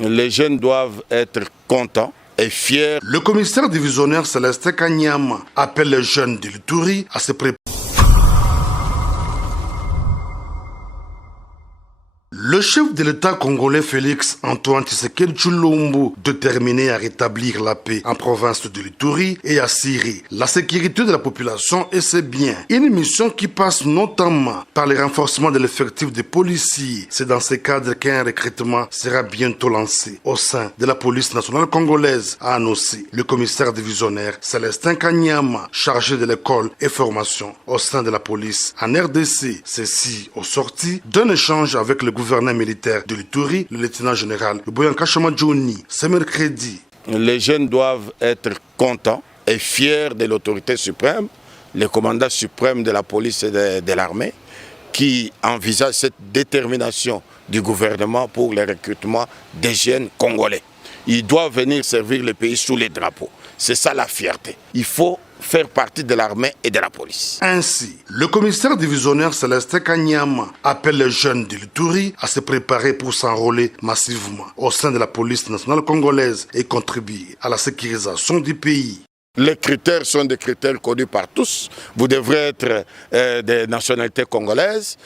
Les jeunes doivent être contents et fiers. Le commissaire divisionnaire Célestin Kanyama appelle les jeunes de l'Ituri à se préparer. Le chef de l'État congolais Félix Antoine Tshisekedi Tshilombo, déterminé à rétablir la paix en province de l'Ituri et assurer la sécurité de la population et ses biens. Une mission qui passe notamment par le renforcement de l'effectif des policiers. C'est dans ce cadre qu'un recrutement sera bientôt lancé au sein de la police nationale congolaise, a annoncé le commissaire divisionnaire Célestin Kanyama, chargé de l'école et formation au sein de la police en RDC. Ceci au sorti d'un échange avec le gouverneur militaire de l'Ituri, le lieutenant général Boyanka Chamadjouni, ce mercredi. Les jeunes doivent être contents et fiers de l'autorité suprême, le commandant suprême de la police et de l'armée, qui envisage cette détermination du gouvernement pour le recrutement des jeunes congolais. Ils doivent venir servir le pays sous les drapeaux. C'est ça la fierté. Il faut faire partie de l'armée et de la police. Ainsi, le commissaire divisionnaire Célestin Kanyama appelle les jeunes de l'Ituri à se préparer pour s'enrôler massivement au sein de la police nationale congolaise et contribuer à la sécurisation du pays. Les critères sont des critères connus par tous. Vous devrez être de nationalité congolaise,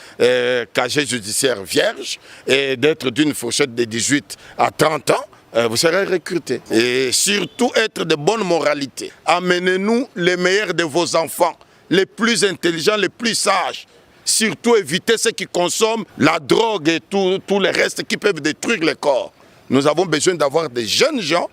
casier judiciaire vierge et d'être d'une fourchette de 18 à 30 ans. Vous serez recruté. Et surtout être de bonne moralité. Amenez-nous les meilleurs de vos enfants, les plus intelligents, les plus sages. Surtout évitez ceux qui consomment la drogue et tout le reste qui peuvent détruire le corps. Nous avons besoin d'avoir des jeunes gens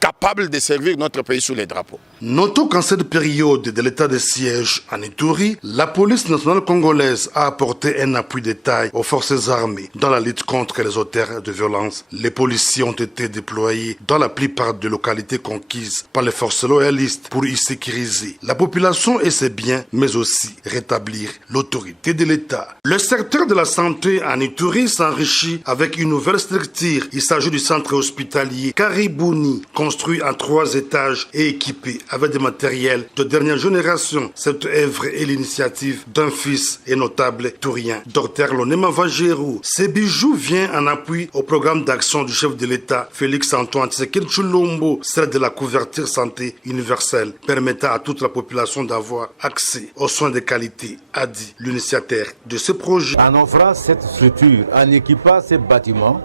capables de servir notre pays sous les drapeaux. Notons qu'en cette période de l'état de siège en Ituri, la police nationale congolaise a apporté un appui de taille aux forces armées dans la lutte contre les auteurs de violence. Les policiers ont été déployés dans la plupart des localités conquises par les forces loyalistes pour y sécuriser la population et ses biens, mais aussi rétablir l'autorité de l'État. Le secteur de la santé en Ituri s'enrichit avec une nouvelle structure. Il s'agit du centre hospitalier Karibouni, construit en 3 étages et équipé avec des matériels de dernière génération. Cette œuvre est l'initiative d'un fils et notable tourien, Dr Lonema Vajerou. Ce bijou vient en appui au programme d'action du chef de l'État, Félix Antoine Tshisekedi Tshilombo, celle de la couverture santé universelle, permettant à toute la population d'avoir accès aux soins de qualité, a dit l'initiateur de ce projet. En offrant cette structure, en équipant ces bâtiments,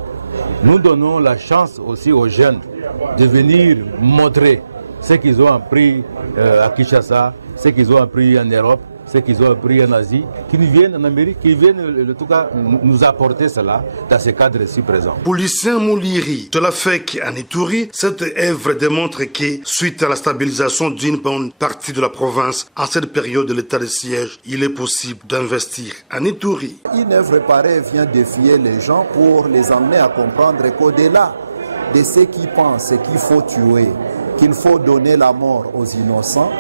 nous donnons la chance aussi aux jeunes de venir montrer ce qu'ils ont appris à Kinshasa, ce qu'ils ont appris en Europe, ce qu'ils ont appris en Asie, qui viennent en Amérique, qui viennent en tout cas nous apporter cela dans ce cadre-ci présent. Pour Lucien Mouliri de la FEC en Ituri, cette œuvre démontre que, suite à la stabilisation d'une bonne partie de la province, en cette période de l'état de siège, il est possible d'investir en Ituri. Une œuvre pareille vient défier les gens pour les amener à comprendre qu'au-delà de ceux qui pensent qu'il faut tuer, qu'il faut donner la mort aux innocents,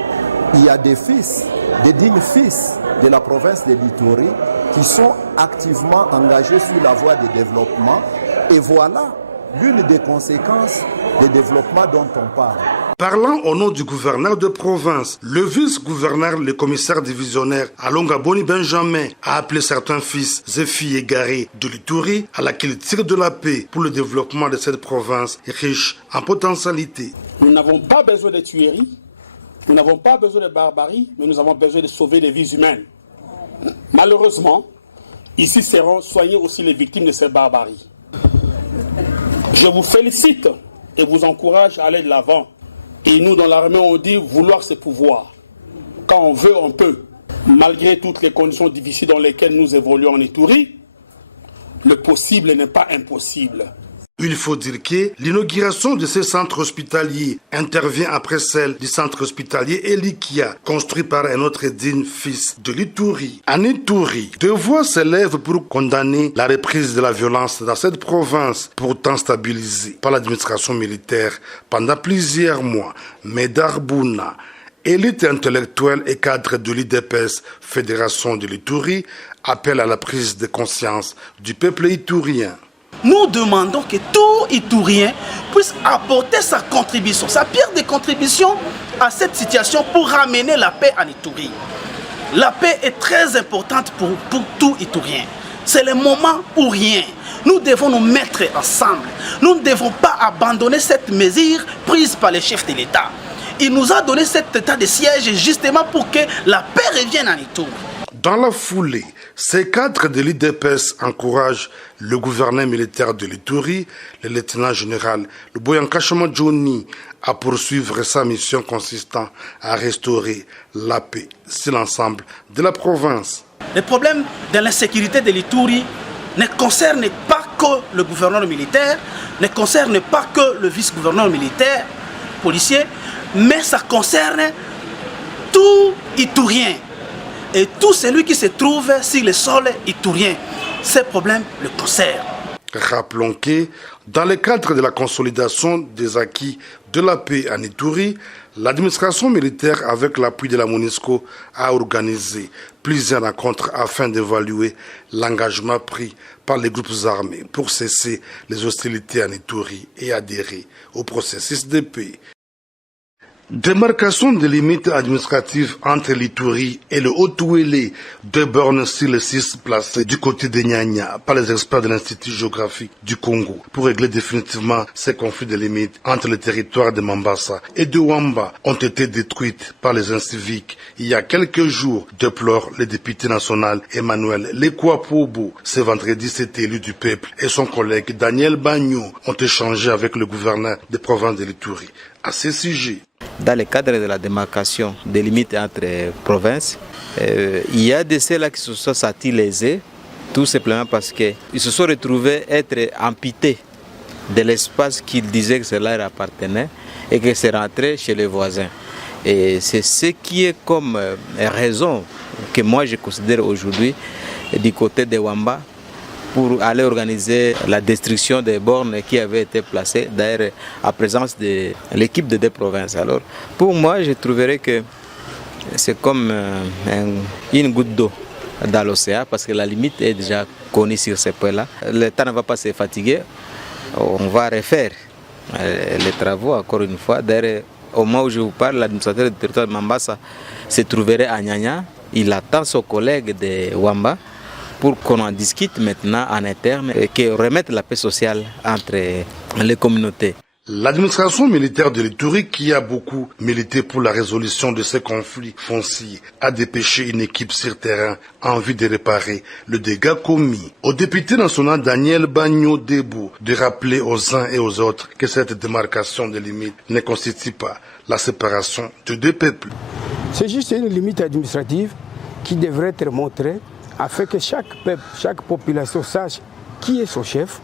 il y a des fils, des dignes fils de la province de l'Ituri qui sont activement engagés sur la voie de développement. Et voilà l'une des conséquences du développement dont on parle. Parlant au nom du gouverneur de province, le vice-gouverneur, le commissaire divisionnaire Alonga Boni Benjamin a appelé certains fils et filles égarés de l'Ituri à laquelle il tire de la paix pour le développement de cette province riche en potentialité. Nous n'avons pas besoin de tueries, nous n'avons pas besoin de barbarie, mais nous avons besoin de sauver les vies humaines. Malheureusement, ici seront soignées aussi les victimes de ces barbaries. Je vous félicite et vous encourage à aller de l'avant. Et nous, dans l'armée, on dit vouloir c'est pouvoir. Quand on veut, on peut. Malgré toutes les conditions difficiles dans lesquelles nous évoluons en Ituri, le possible n'est pas impossible. Il faut dire que l'inauguration de ces centres hospitaliers intervient après celle du centre hospitalier Elikia, construit par un autre digne fils de l'Ituri. En Ituri, 2 voix s'élèvent pour condamner la reprise de la violence dans cette province, pourtant stabilisée par l'administration militaire pendant plusieurs mois. Médard Bouna, élite intellectuelle et cadre de l'IDPS, Fédération de l'Ituri, appelle à la prise de conscience du peuple iturien. Nous demandons que tout Iturien puisse apporter sa contribution, sa pierre de contribution à cette situation pour ramener la paix en Ituri. La paix est très importante pour tout Iturien. C'est le moment ou rien. Nous devons nous mettre ensemble. Nous ne devons pas abandonner cette mesure prise par les chefs de l'État. Il nous a donné cet état de siège justement pour que la paix revienne en Ituri. Dans la foulée, ces cadres de l'IDPS encouragent le gouverneur militaire de l'Ituri, le lieutenant général Luboya Nkashama Johnny, à poursuivre sa mission consistant à restaurer la paix sur l'ensemble de la province. Le problème de l'insécurité de l'Ituri ne concerne pas que le gouverneur militaire, ne concerne pas que le vice-gouverneur militaire, policier, mais ça concerne tout Iturien. Et tout celui qui se trouve sur le sol iturien, ces problèmes le concernent. Rappelons que, dans le cadre de la consolidation des acquis de la paix en Ituri, l'administration militaire, avec l'appui de la MONUSCO, a organisé plusieurs rencontres afin d'évaluer l'engagement pris par les groupes armés pour cesser les hostilités en Ituri et adhérer au processus de paix. Démarcation des limites administratives entre l'Ituri et le Haut-Ouélé, 2 bornes sur les 6 placées du côté de Nyanya par les experts de l'Institut géographique du Congo pour régler définitivement ces conflits de limites entre les territoires de Mambasa et de Wamba ont été détruites par les inciviques il y a quelques jours, déplore le député national Emmanuel Lekwapobo. Ce vendredi, cet élu du peuple et son collègue Daniel Bagno ont échangé avec le gouverneur des provinces de l'Ituri à ce sujet. Dans le cadre de la démarcation des limites entre provinces, il y a de ceux-là qui se sont sentis lésés, tout simplement parce qu'ils se sont retrouvés être amputés de l'espace qu'ils disaient que cela leur appartenait et que c'est rentré chez les voisins. Et c'est ce qui est comme raison que moi je considère aujourd'hui du côté de Wamba pour aller organiser la destruction des bornes qui avaient été placées, d'ailleurs à présence de l'équipe de 2 provinces. Alors, pour moi, je trouverais que c'est comme une goutte d'eau dans l'océan, parce que la limite est déjà connue sur ce point-là. L'État ne va pas se fatiguer, on va refaire les travaux encore une fois. D'ailleurs, au moment où je vous parle, l'administrateur du territoire de Mambasa se trouverait à Nyanya. Il attend son collègue de Wamba pour qu'on en discute maintenant en interne et qu'on remette la paix sociale entre les communautés. L'administration militaire de l'Ituri, qui a beaucoup milité pour la résolution de ces conflits fonciers, a dépêché une équipe sur terrain en vue de réparer le dégât commis. Au député national Daniel Bagno Debout de rappeler aux uns et aux autres que cette démarcation des limites ne constitue pas la séparation de 2 peuples. C'est juste une limite administrative qui devrait être montrée afin que chaque peuple, chaque population sache qui est son chef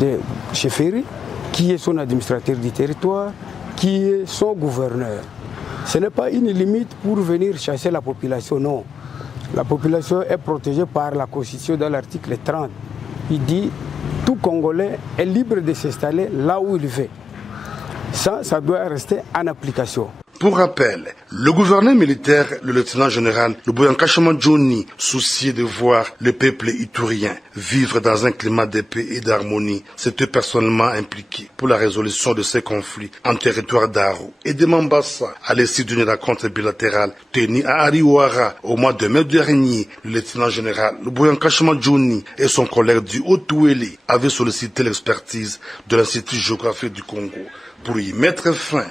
de chefferie, qui est son administrateur du territoire, qui est son gouverneur. Ce n'est pas une limite pour venir chasser la population, non. La population est protégée par la Constitution dans l'article 30. Il dit « Tout Congolais est libre de s'installer là où il veut ». Ça doit rester en application. Pour rappel, le gouverneur militaire, le lieutenant général Luboya Nkashama Johnny, soucié de voir le peuple iturien vivre dans un climat de paix et d'harmonie, s'était personnellement impliqué pour la résolution de ces conflits en territoire d'Aru et de Mambasa à l'issue d'une rencontre bilatérale tenue à Ariwara au mois de mai dernier. Le lieutenant général Luboya Nkashama Johnny et son collègue du Haut-Ouélé avaient sollicité l'expertise de l'Institut géographique du Congo pour y mettre fin